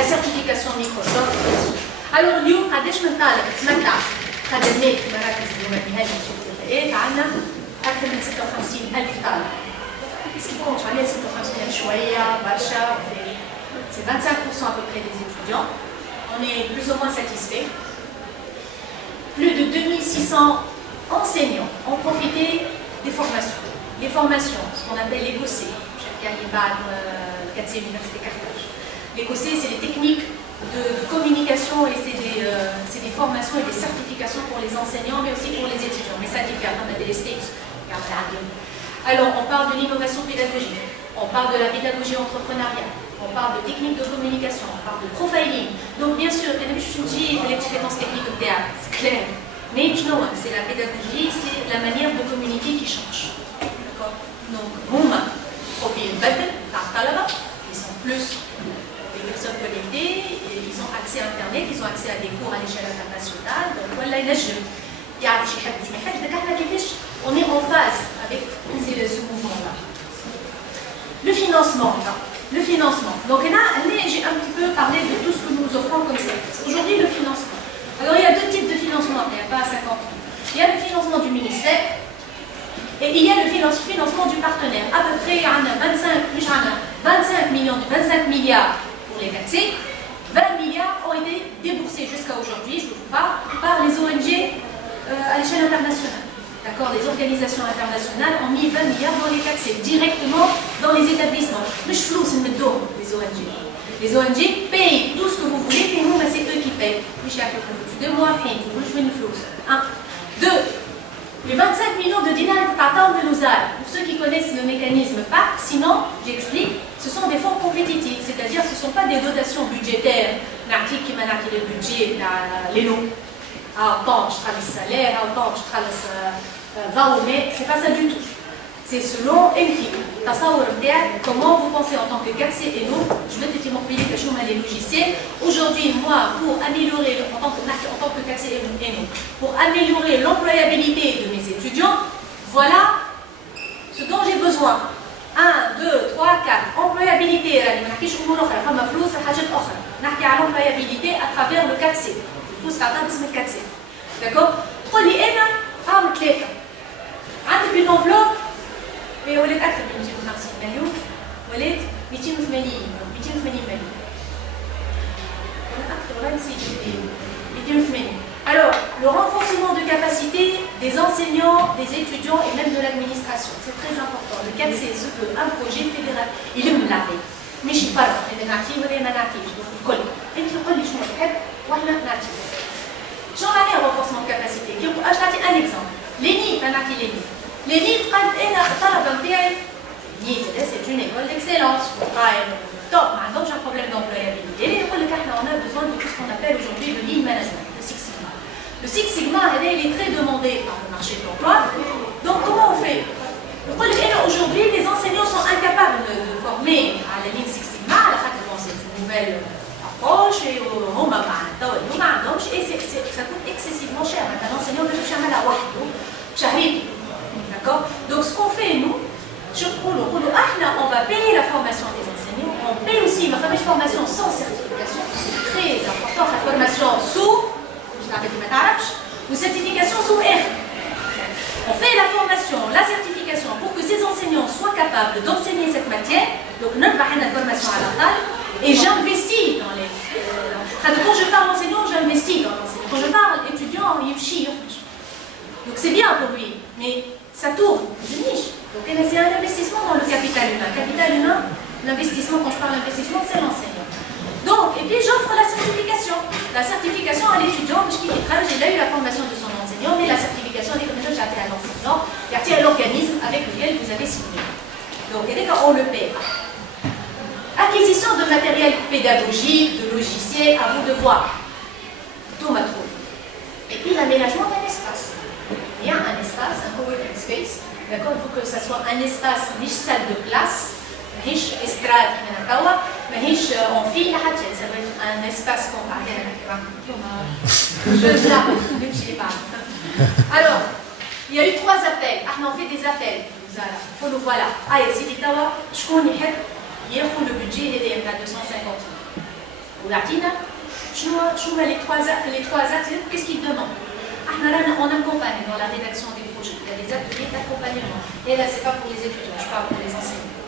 la certification Microsoft. Alors, nous, قداش من طالب تمتع خدمات في مراكز الدولية هذه الشركات عندنا أكثر من 56,000 طالب. Ce qui compte, عليه 56,000 شوية برشا. C'est 25% à peu près des étudiants. On est plus ou moins satisfait. Plus de 2600 enseignants ont profité des formations. Les formations, ce qu'on appelle les GOC, les GOC, c'est les techniques de communication et c'est des formations et des certifications pour les enseignants, mais aussi pour les étudiants. Mais ça diffère, on a des stages. Alors, on parle de l'innovation pédagogique, on parle de la pédagogie entrepreneuriale, on parle de techniques de communication, on parle de profiling. Donc, bien sûr, les compétences techniques, c'est clair. Mais c'est la pédagogie, c'est la manière de communiquer qui change. D'accord? Donc, profil ils sont plus des personnes connectées, ils ont accès à Internet, ils ont accès à des cours à l'échelle internationale. Donc, voilà, on est en phase avec ce mouvement-là. Le financement. Le financement. Donc là, j'ai un petit peu parlé de tout ce que nous offrons comme service. Aujourd'hui, le financement. Alors, il y a deux types de financement, il n'y a pas 50 000. Il y a le financement du ministère et il y a le financement du partenaire. À peu près, il y en a 25 milliards pour les taxer. 20 milliards ont été déboursés jusqu'à aujourd'hui, je vous parle, par les ONG à l'échelle internationale. D'accord, les organisations internationales ont mis 20 milliards dans les taxes directement dans les établissements. Mais je flou, c'est les ONG. Les ONG payent tout ce que vous voulez, et nous, c'est eux qui payent. Deux mois, un. Deux, les 25 millions de dinars de l'OSAL, pour ceux qui connaissent le mécanisme PAC, sinon, j'explique, ce sont des fonds compétitifs, c'est-à-dire ce ne sont pas des dotations budgétaires, qui m'a le budget, les lots. Autant je travaille le salaire, autant je travaille mais c'est pas ça du tout. C'est selon équipe. Comment vous pensez en tant que GACSE et nous, je vais te montrer que je suis les logiciels. Aujourd'hui, moi, pour améliorer, en tant que GACSE et nous, pour améliorer l'employabilité de mes étudiants, voilà ce dont j'ai besoin. 1, 2, 3, 4. Employabilité, l'employabilité à travers le GACSE. D'accord? تقول لي انا عام 3 عندك une enveloppe mais ولات اكثر من 250 مليون ولات 280 مليون اكثر ولا نسيت 280. Alors, le renforcement de capacité des enseignants, des étudiants et même de l'administration, c'est très important. Le cadre, c'est ce qu'un projet fédéral, il est menacé. Mais je ne sais pas, il est menacé ou il est menacé. Donc, il faut que je me répète, voilà, menacé. J'en ai un renforcement de capacité. Je vais acheter un exemple. Les nids, les nids, c'est une école d'excellence. Top, maintenant j'ai un problème d'employabilité. On a besoin de tout ce qu'on appelle aujourd'hui le lean management, le Six Sigma. Le Six Sigma, il est très demandé par le marché de l'emploi. Donc comment on fait? Aujourd'hui, les enseignants sont incapables de former à la ligne Six Sigma, à la fin c'est une nouvelle approche et ça coûte excessivement cher. Un enseignant peut toucher à la d'accord? Donc ce qu'on fait, nous, on va payer la formation des enseignants, on paye aussi ma fameuse formation sans certification, c'est très important, la formation sous, ou certification sous R. On fait la formation, la certification pour que ces enseignants soient capables d'enseigner cette matière, donc notre formation à la table, et j'investis dans les... Quand je parle enseignant, j'investis dans l'enseignant. Quand je parle étudiant, donc c'est bien pour lui, mais ça tourne, je niche. Donc c'est un investissement dans le capital humain. Capital humain, l'investissement, quand je parle d'investissement, c'est l'enseignant. Donc, et puis j'offre la certification. La certification à l'étudiant, parce qu'il a eu la formation de son enseignant, mais la certification est comme ça, à l'enseignant, et à l'organisme avec lequel vous avez signé. Donc, et on le paie. Acquisition de matériel pédagogique, de logiciels, à vous de voir. Tout m'a trouvé. Et puis l'aménagement d'un espace. Il y a un espace, un coworking space. D'accord, il faut que ça soit un espace, niche salle de classe, niche estrade, niche amphi, ça va être un espace qu'on va Alors, il y a eu 3 appels. On fait des appels. Voilà. Ah, et c'est dit, je connais le budget, il est à 250 000. ويعطينا شنو les trois axes, qu'est-ce qu'ils demandent. On accompagne dans la rédaction des projets, il y a des ateliers d'accompagnement. Et là, ce n'est pas pour les étudiants, je parle pour les enseignants.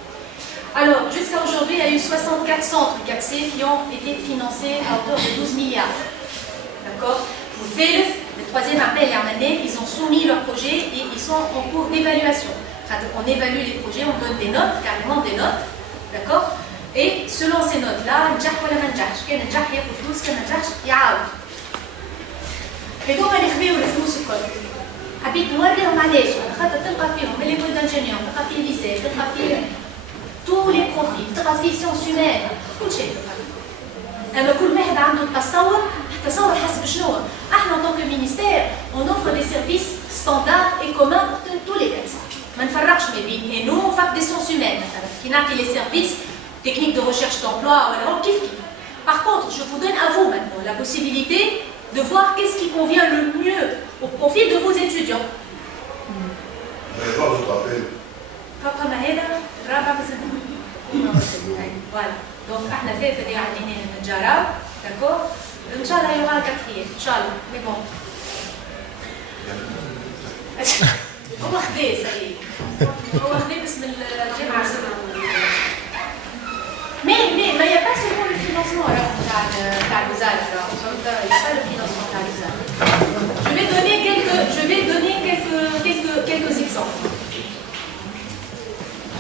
Alors, jusqu'à aujourd'hui, il y a eu 64 centres 4C qui ont été financés à hauteur de 12 milliards. D'accord. Le troisième appel, ils ont soumis leurs projets et ils sont en cours d'évaluation. On évalue les projets, on donne des notes, carrément des notes. D'accord. Et selon ces notes-là, نجح ولا ما نجحش، كان نجح ياخذ فلوس، كان ما نجحش يعاود. هذوما اللي خبيو الفلوس الكل. حبيت نوريهم علاش، على خاطر تلقى فيهم من ليكول دانجينيور، تلقى فيه ليسي، تلقى فيه tous les profils، تلقى فيه سيونس هيومان، كل شيء تلقى فيه. أما كل واحد عنده تصور حسب شنو. احنا en tant que ministère, on offre des services standards et communs pour tous les cas. ما نفرقش ما بين et nous on fait des sciences humaines مثلا كي نعطي les services techniques de recherche d'emploi ولا كيف كيف. Par contre, je vous donne à vous maintenant la possibilité de voir qu'est-ce qui convient le mieux au profit de vos étudiants. D'accord, je te rappelle. فما هذا الرابع voilà. Donc احنا ثلاثة اللي عندنا نتجاراو، d'accord. ان شاء الله يوغا كاتريام ان شاء الله. Mais bon. هو خداه سعيد. هو خداه باسم الجامعة Mais il n'y a pas seulement le financement تاع الوزارة، il n'y a pas le financement تاع الوزارة. Je vais donner quelques exemples.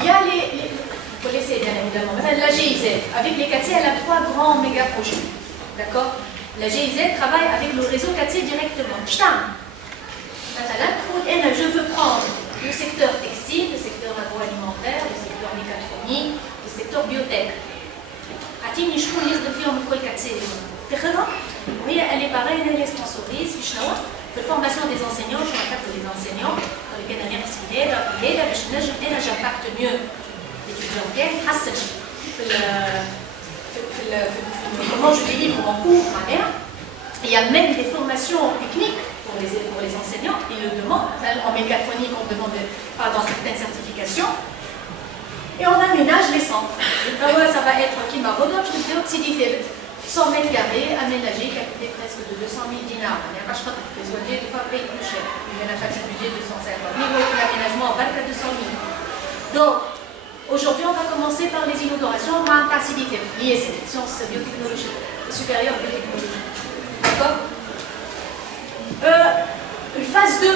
Il y a vous connaissez bien évidemment, la GIZ, avec les 4C, elle a 3 grands méga projets. D'accord. La GIZ travaille avec le réseau 4C directement. Je veux prendre le secteur textile, le secteur agroalimentaire, le secteur mécatronique, le secteur biotech. عطيني شكون يخدم فيهم الكل 4C تاخذهم وهي elle est pareille elle est sponsorise في شنو في الفورماسيون des enseignants je m'attaque les enseignants اللي كان نقص في هذا باش نجم انا جامباكت ميو l'étudiant نتاعي نحسن في comment je délivre mon cours معناها. Il y a même des formations techniques pour les enseignants, ils le demandent. En mécatronique, on demande dans certaines certifications. Et on aménage les centres. Ça va être qui m'a redonné oxydifère. 100 mètres carrés aménagés qui a coûté presque de 200 000 dinars. Il n'y a pas de choix, les ONG des fois payent plus cher. Il y en a fait un budget de 150 000 euros, l'aménagement en bas de 200 000. Donc, aujourd'hui, on va commencer par les inaugurations en facilité. L'ISC, sciences biotechnologiques, supérieures biotechnologiques. D'accord. Phase 2,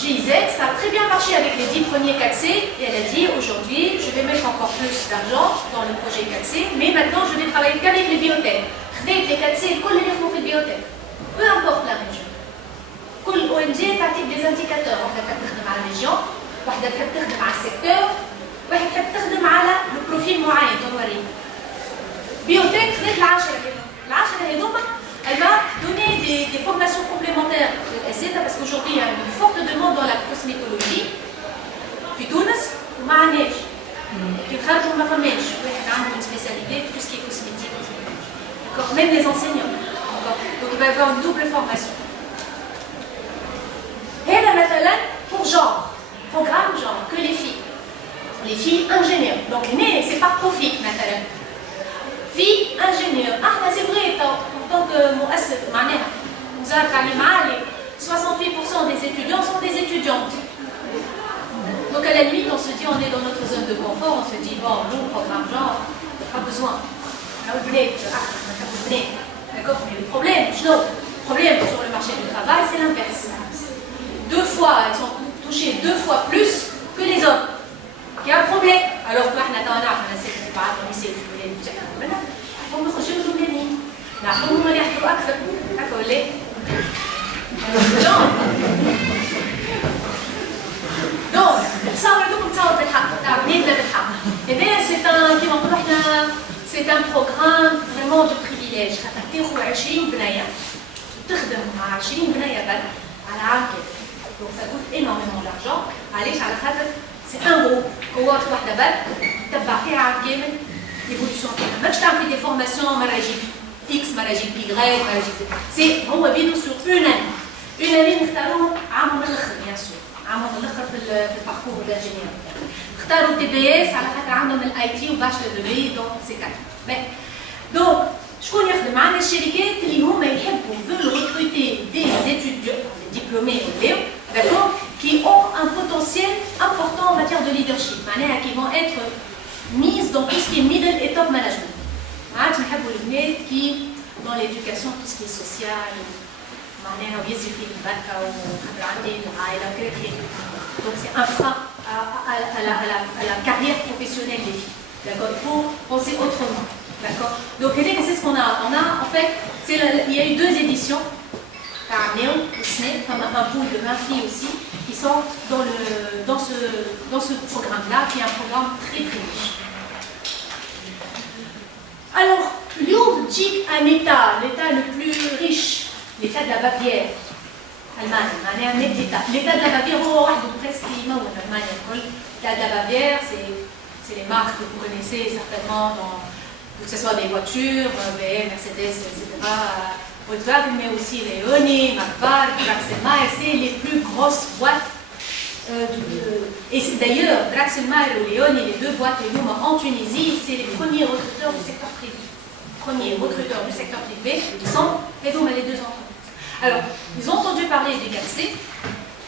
GIZ, ça a très bien marché avec les 10 premiers 4C et elle a dit aujourd'hui je vais mettre encore plus d'argent dans le projet 4C, mais maintenant je vais travailler qu'avec les biotech. Les 4C, les biotech, peu importe la région. Quelle ONG تعطيك des indicateurs. واحدة تحب تخدم على الريجيون، واحدة تحب تخدم على السيكتور، واحدة تحب تخدم على البروفيل معين توريه. بيوتك خدت العشرة هذوما. Elle va donner des formations complémentaires de l'ESETA parce qu'aujourd'hui il y a une forte demande dans la cosmétologie. Puis Tunis, on m'a amené. Puis on m'a formé. On a une spécialité, tout ce qui est cosmétique. D'accord. Même les enseignants. Donc il va y avoir une double formation. Et là maintenant, pour genre, programme genre, que les filles. Les filles ingénieurs. Donc c'est par profil maintenant. Filles ingénieurs. Ah, c'est vrai, en tant que مؤسس معناها وزارة التعليم العالي 68% des étudiants sont des étudiantes. Donc à la limite, on se dit, on est dans notre zone de confort, on se dit, bon, nous, programme genre, pas besoin. D'accord. Mais le problème sur le marché du travail, c'est l'inverse. 2 fois, elles sont touchées 2 fois plus que les hommes. Il y a un problème. Alors que nous, on a cette part de lycée, on me rejoint le même. نعرفوا هما اللي يحضروا اكثر هكا ولا دونك تصور دوك تصور بالحق تاع بنيتنا بالحق. هذايا سي ان كيما نقولوا احنا سي ان بروغرام فريمون دو بريفيليج خاطر تاخذ 20 بنيه تخدم مع 20 بنيه برك على عام كامل. دونك سا كوت انورمون دارجون. علاش؟ على خاطر سي ان جروب كوارت واحده برك تتبع فيها عام كامل ايفوليسيون كامل. ماكش تعمل في دي فورماسيون مره يجيك X, مراجيك Y, مراجيك Z. سي هو بيدو سور اون اني نختاروه عامهم من الاخر بيان سور عامهم من الاخر في الباركور دانجينيور. اختاروا التي بي اس على خاطر عندهم الاي تي وباشلر دو بي دونك سي 4. دونك شكون يخدم معنا الشركات اللي هما يحبوا veulent recruter des étudiants, des diplômés d'accord, qui ont un potentiel important en matière de leadership, معناها qui vont être mises dans tout ce qui est middle et top management. عاد نحبوا البنات qui dans l'éducation tout ce qui est social معناها ويزي فيه البركه وخاطر عندي العائله وكذا. Donc c'est un frein à la carrière professionnelle des filles. D'accord, il faut penser autrement. D'accord. Donc c'est ce qu'on a. On a en fait, il y a eu 2 éditions par Néo, comme un pool de 20 filles aussi, qui sont dans ce programme-là, qui est un programme très très riche. Alors, l'Urdjik, un État, l'État le plus riche, l'État de la Bavière, Allemagne, l'État de la Bavière, presque l'Allemagne, l'État de la Bavière, c'est les marques que vous connaissez certainement, que ce soit des voitures, BMW, Mercedes, etc., Volkswagen, mais aussi Leoni, Markvark, Draxelmaier, c'est les plus grosses boîtes. Et d'ailleurs, Draxelmaier ou Leoni, les 2 boîtes en Tunisie, c'est les premiers recruteurs du secteur privé. Premiers recruteurs du secteur privé sont les 2 entreprises. Alors, ils ont entendu parler du KC,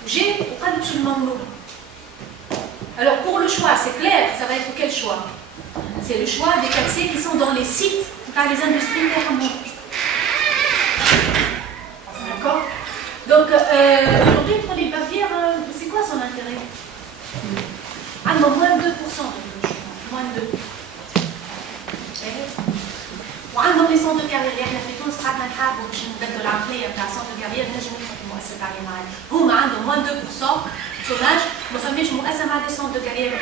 j'ai pas absolument de mots. Alors, pour le choix, c'est clair, ça va être quel choix? C'est le choix des quartiers qui sont dans les sites par les industries thermales. D'accord. Donc, aujourd'hui, pour les Bavières, c'est quoi son intérêt? Ah non, moins de 2% de logement, moins de 2%. وعندهم لي سونتر كارير اللي احنا في تونس قعدنا نحاربوا باش نبدلوا العقليه نتاع سونتر كارير نجم يخدموا مؤسسه تعليم عالي. هما عندهم moins de 2% شوماج ما فماش مؤسسه مع دي سونتر كارير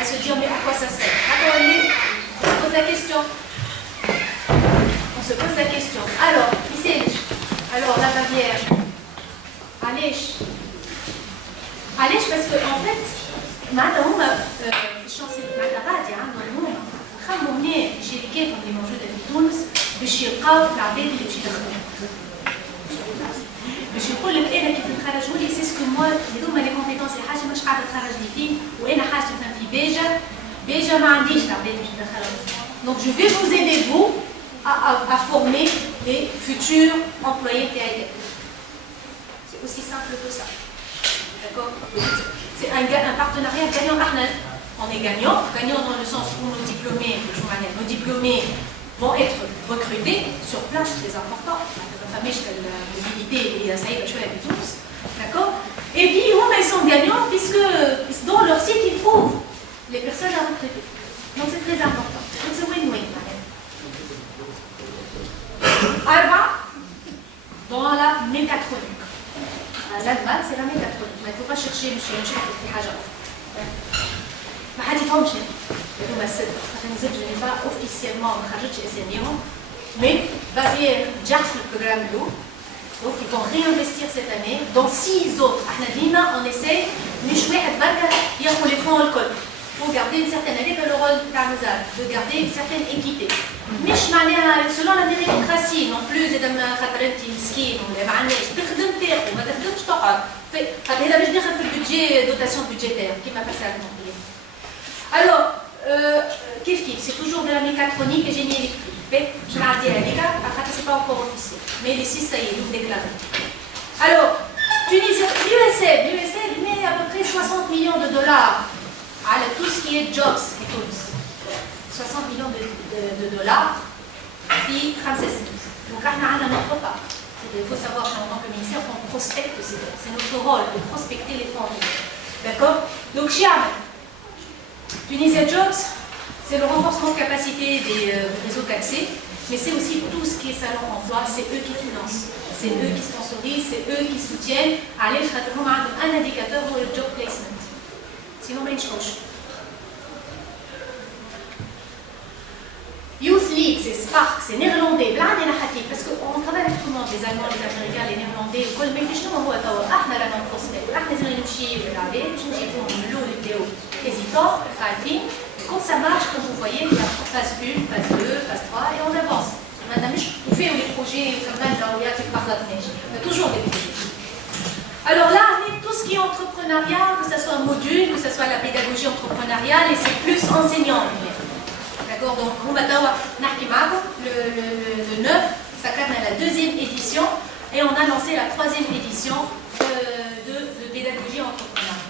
à se dire mais à quoi ça sert. On se pose la question. On se pose la question. Alors, alors la Bavière. علاش parce que en fait معناتها هما الشانسيل معناتها غادي عندهم هما خمموا منين الشركات اللي موجوده في تونس باش يلقاو العباد اللي باش يدخلوا باش يقول لك انا كيف نخرجوا لي سي سكو موا هذوما لي كومبيتونس حاجه مش قاعده تخرج لي فيه وانا حاجه نفهم في بيجا ما عنديش العباد باش ندخلهم. Donc je vais vous aider vous à former les futurs employés TIT. C'est aussi simple que ça. D'accord. C'est un partenariat gagnant. On est gagnant dans le sens où nos diplômés vont être recrutés sur place, c'est important. La famille, la mobilité et la saïd, d'accord. Et puis, ils sont gagnants puisque dans leur site, ils trouvent les personnes à recruter. Donc, c'est très important. Donc, c'est win-win. Arba, dans la mécatronique. L'Allemagne, c'est la mécatronique. Mais il ne faut pas chercher, monsieur, في حاجة أخرى. ما حديتهمش هذوما الستة، خاطر je n'ai pas officiellement ما خرجتش اساميهم، mais Bavière نجحت في البروغرام الأول، donc ils vont réinvestir cette année dans 6 autres. احنا ديما on essaye مش واحد بركة ياخذ les fonds الكل. Faut garder une certaine هذاك le rôle تاع الوزارة، de garder une certaine équité. مش معناها selon la méritocratie non plus إذا ما خاطر أنت مسكين ولا ما عندناش تخدم تاخذ ما تخدمش تقعد. خاطر هذا باش داخل في البودجي دوتاسيون بودجيتير كيما فسرنا. Alors, c'est toujours de la mécatronique et génie électrique. Je l'ai dit à l'ICA, ce n'est pas encore officiel. Mais les 6, ça y est, nous déclarons. Alors, l'USAID met à peu près 60 millions de dollars à tout ce qui est jobs et goods. 60 millions de dollars, puis 35. Donc, on a notre part. Il faut savoir qu'en tant que ministère, on prospecte, c'est notre rôle de prospecter les fonds. D'accord. Donc, Chiam. Tunisia Jobs, c'est le renforcement de capacité des réseaux 4C, mais c'est aussi tout ce qui est salon emploi, c'est eux qui financent, c'est eux qui sponsorisent, c'est eux qui soutiennent. Allez, je vais un indicateur pour le job placement. Sinon, il y a une chose. Youth Lead, c'est Spark, c'est néerlandais, parce qu'on travaille avec tout le monde, les Allemands, les Américains, les Néerlandais, le mais je ne vois pas, احنا رانا نقصنا، احنا لازم نمشي للعباد باش نجيبوهم من الاول يبداو hésitants, خايفين. Quand ça marche, comme vous voyez, il y a phase 1, phase 2, phase 3 et on avance. On fait des projets comme ça, on a toujours des projets. Alors là, tout ce qui est entrepreneuriat, que ce soit un module, que ce soit la pédagogie entrepreneuriale, et c'est plus enseignant. D'accord. Donc, le la deuxième édition et on a lancé la troisième édition de pédagogie entrepreneuriale.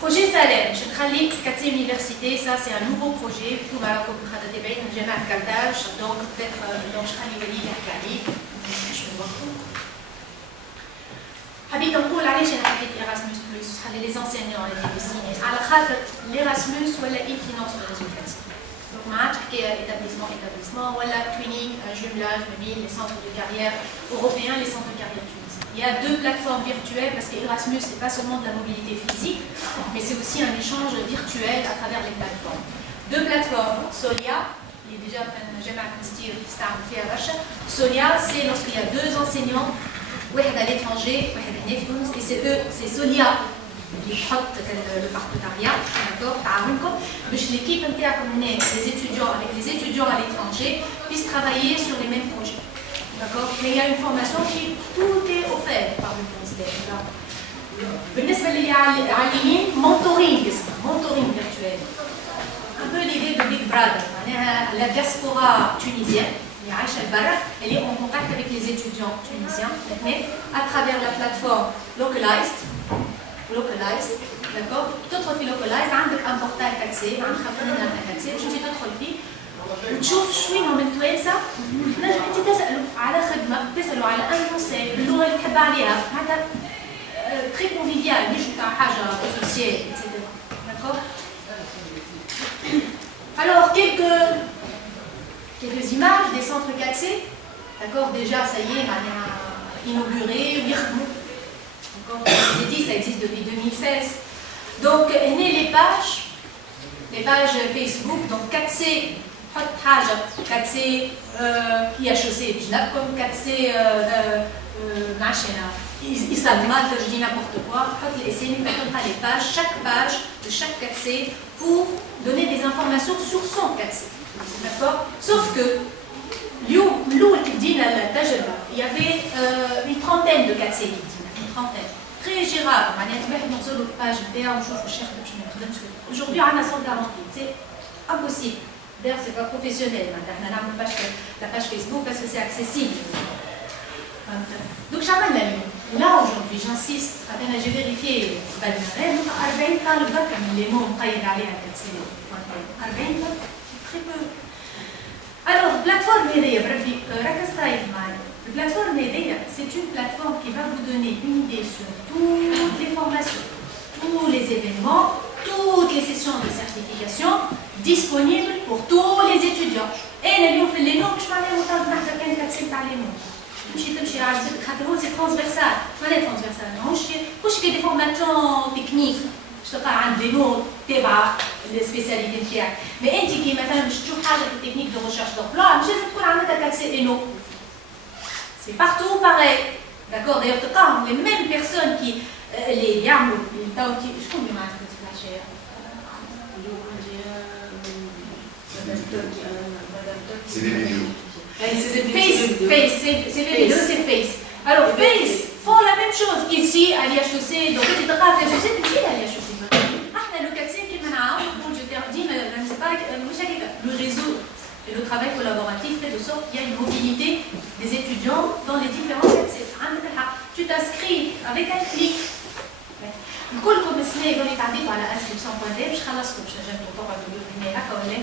Projet Salem, je travaille à 4e université, ça c'est un nouveau projet. Vous allez voir comme je vais vous dire, donc peut-être je vais vous dire je vais voir. حبيت نقول علاش انا حبيت ايراسموس بلس خلي لي زونسينيون اللي بيسيني على خاطر ليراسموس ولا اي فينانس ريزولتاتيف دونك ما عادش حكايه ايتابليسمون ولا توينينغ جوملاج ما بين لي سونتر دو كارير اوروبيens les centres de carrière tunisiens. Il y a deux plateformes virtuelles parce que Erasmus c'est pas seulement de la mobilité physique mais c'est aussi un échange virtuel à travers les plateformes. Deux plateformes, Solia اللي déjà جامعة كنستير يستعمل فيها برشا. Solia c'est lorsqu'il y a deux enseignants واحد à l'étranger, واحد هنا في تونس, et c'est eux, c'est Solia qui حط le partenariat, d'accord, تعاونكم باش l'équipe نتاعكم هنا les étudiants avec les étudiants à l'étranger puissent travailler sur les mêmes projets, d'accord. Mais il y a une formation qui tout est offert par le ministère. بالنسبة للي عالمين mentoring اسمه mentoring virtuel, un peu l'idée de Big Brother, معناها la diaspora tunisienne elle est en contact avec les étudiants tunisiens à travers la plateforme Localized, d'accord. تدخل في Localized عندك un portail accès, عندك خلينا accès باش تجي تدخل فيه وتشوف شوينهم من توانسه تنجم انت تسالوا على خدمه تسالوا على ان كونسيل باللغه اللي تحب عليها معناتها très convivial مش تاع حاجه officielle etc. d'accord. Alors quelques images des centres 4C, d'accord, déjà ça y est, on a inauguré, comme je vous ai dit, ça existe depuis 2016. Donc, les pages Facebook, donc 4C, 4C IHEC, comme 4C, Isadma, je dis n'importe quoi, les pages, chaque page de chaque 4C pour donner des informations sur son 4C. D'accord. Sauf que, il y avait une trentaine de 4C, une trentaine. Très gérable. Aujourd'hui, on a 148. C'est impossible. D'ailleurs, ce n'est pas professionnel. On a la page Facebook parce que c'est accessible. Donc, là, aujourd'hui, j'insiste, j'ai vérifié, les mots, très peu. Alors, plateforme Nedeya, plateforme Nedeya, c'est une plateforme qui va vous donner une idée sur toutes les formations, tous les événements, toutes les sessions de certification disponibles pour tous les étudiants. Et les noms que je parlais autant de c'est transversal. C'est des formations techniques. Je te parle des noms, les spécialités de mais انت كي مثلا باش تشوف حاجه في التكنيك دو ريشيرش دومبلوا مش لازم تكون عندك 4C et non. C'est partout pareil. D'accord. D'ailleurs تلقاهم les mêmes personnes qui اللي يعملوا شكون اللي معاك في الفلاشير؟ C'est des vidéos. C'est les vidéos, c'est Face. Alors Face font la même chose ici à l'IHEC. Donc tu te rappelles, je sais que tu es à l'IHEC. Le réseau et le travail collaboratif fait de sorte qu'il y a une mobilité des étudiants dans les différents accès. Tu t'inscris avec un clic. كلكم السنه اللي تعديتوا على inscription.d باش خلصتوا باش نجمعوا تقعدوا يومين هكا ولا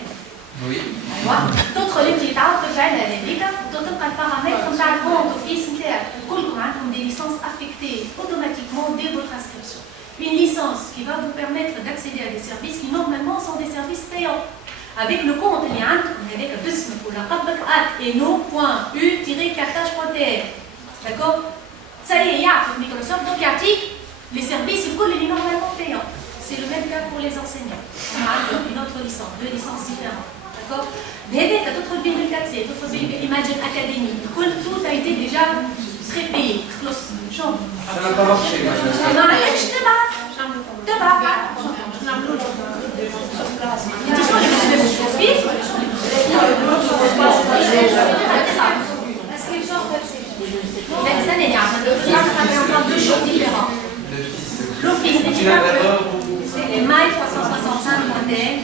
Oui. ايوا تدخل انت تعاود ترجع لها لهذيك وتلقى البارامتر نتاع الكونت اوفيس نتاعك كلكم عندكم دي ليسانس افيكتي automatiquement dès votre inscription. Une licence qui va vous permettre d'accéder à des services qui normalement sont des services payants. Avec le compte اللي عندكم هذاك باسمك ولا قبلك @eno.u-cartage.tr. D'accord. Ça y est, يعرف Microsoft donc يعطيك les services الكل اللي normalement payants. C'est le même cas pour les enseignants. On a une autre licence, deux licences différentes. D'accord. بهذاك تدخل به ال4C, تدخل به Imagine Academy. Tout a été déjà prépayé. خلص شو؟ Ça n'a pas marché. ما عادش تبعث. Deux choses différentes. L'office, c'est les mailles 365 modèles.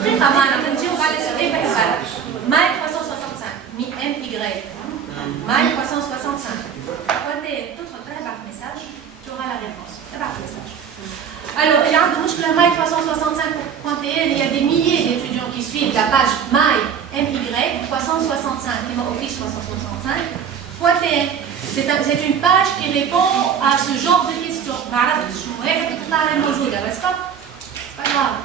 Très pas mal, on va aller sur les Alors, il y a My 365.tl, il y a des milliers d'étudiants qui suivent la page My 365, Office 365.tl. C'est une page qui répond à ce genre de questions. C'est pas grave.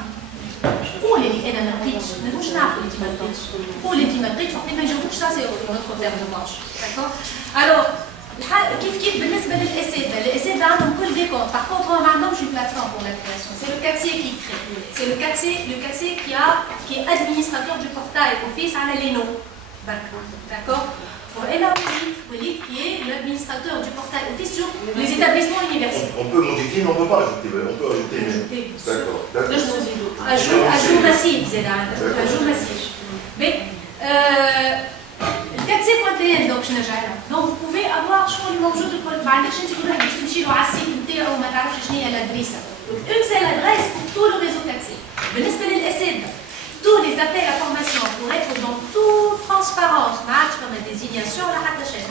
قول اللي انا ما لقيتش ماهوش نعرفوا اللي ما لقيتش قول اللي ما لقيتش وقت ما يجاوبوكش ça c'est notre terme de marche d'accord alors كيف بالنسبه للاسي ده عندهم كل ديكور par contre ما عندهمش une plateforme pour la création c'est le CATSE qui crée c'est le CATSE qui est administrateur du portail Office على les noms d'accord Walid qui est l'administrateur du portail Office sur les établissements universitaires. On peut modifier, mais on ne peut pas ajouter. On peut ajouter. D'accord. Ajout massif, ajout massif. Mais le 4C.tl, donc je n'ai jamais. Donc vous pouvez avoir شغل موجود الكل ما عندكش انت كل واحد باش تمشي له على السيت نتاعو وما تعرفش شنو هي الادريسه. Donc une seule adresse pour tout le réseau 4C. بالنسبه للاسد tous les appels à formation pour être dans toute transparence, comme la désignation, la rattachée,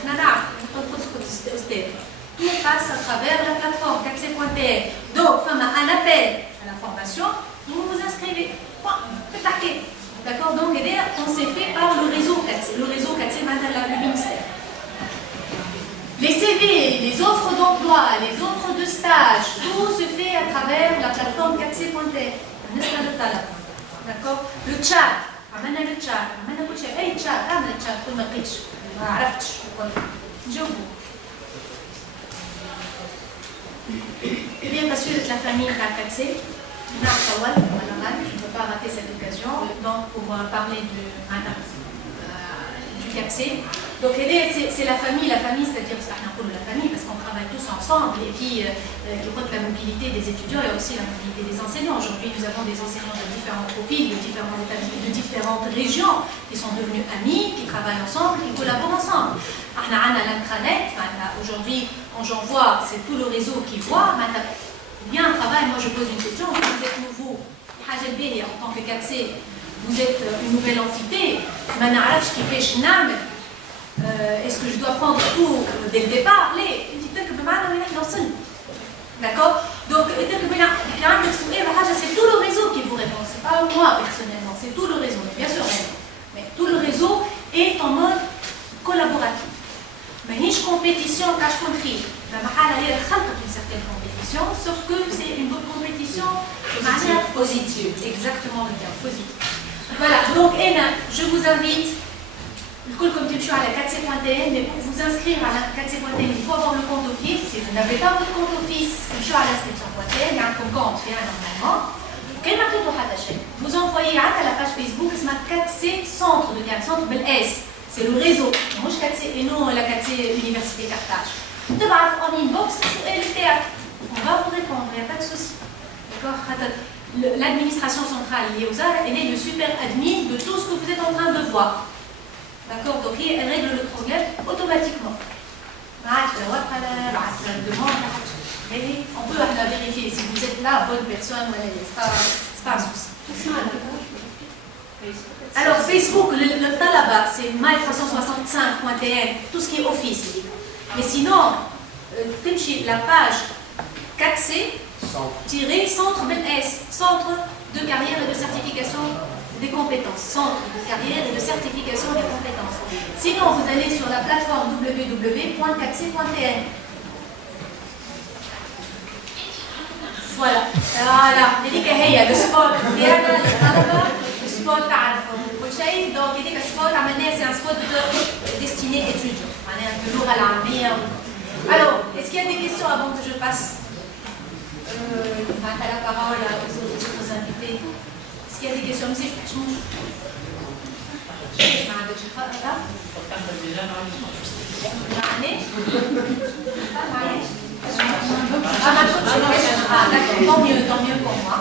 tout passe à travers la plateforme 4C.tl. Donc, un appel à la formation, vous vous inscrivez. D'accord. Donc, on s'est fait par le réseau 4C. Le réseau 4C, maintenant, le ministère. Les CV, les offres d'emploi, les offres de stage, tout se fait à travers la plateforme 4C.tl. D'accord. Le chat, عملنا le chat, عملنا كل شيء، أي chat، عملنا chat كل ما لقيتش، ما عرفتش، جاوبوا. Bien assuré de la famille KKC, نعرف أول je ne peux pas rater cette occasion, donc pour parler du KKC. Donc c'est la famille, c'est-à-dire la famille parce qu'on travaille tous ensemble et puis qui compte la mobilité des étudiants et aussi la mobilité des enseignants. Aujourd'hui, nous avons des enseignants de différents profils, de différents établissements, de différentes régions qui sont devenus amis, qui travaillent ensemble, qui collaborent ensemble. L'intranet, aujourd'hui, quand j'envoie, c'est tout le réseau qui voit. Bien un travail, moi je pose une question, vous êtes nouveau, en tant que 4C, vous êtes une nouvelle entité, est-ce que je dois prendre tout dès le départ? D'accord? Donc, c'est tout le réseau qui vous répond, c'est pas moi personnellement, c'est tout le réseau, bien sûr, mais tout le réseau est en mode collaboratif. Mais une compétition cache compris, une certaine compétition, sauf que c'est une bonne compétition de manière positive, exactement le terme, positif. Voilà, donc je vous invite. Comme tu à la 4C.tl, mais pour vous inscrire à la 4C.tl, il faut avoir le compte Office. Si vous n'avez pas votre compte Office, je suis à l'inscription.tl, il y a un compte, normalement. Vous envoyez à la page Facebook, c'est 4C Centre de Cannes, Centre BLS. C'est le réseau. Moi, je 4C et non la 4C Université Carthage. De base, en inbox, et le théâtre. On va vous répondre, il n'y a pas de souci. D'accord? L'administration centrale liée aux arts, elle est le super admin de tout ce que vous êtes en train de voir. D'accord, donc elle règle le problème automatiquement. On peut la vérifier si vous êtes là, bonne personne, c'est pas un souci. Alors Facebook, le talaba, c'est my365.tl, tout ce qui est Office. Mais sinon, la page 4C-Centre BLS, Centre de carrière et de certification des compétences, centre de carrière et de certification des compétences. Sinon, vous allez sur la plateforme www.4c.tl. Voilà. Voilà. Le spot. Le spot, donc, c'est un spot destiné étudiants. Alors, est-ce qu'il y a des questions avant que je passe la parole aux autres invités? Est-ce qu'il y a des questions? Monsieur Chmouch. D'accord, tant mieux pour moi.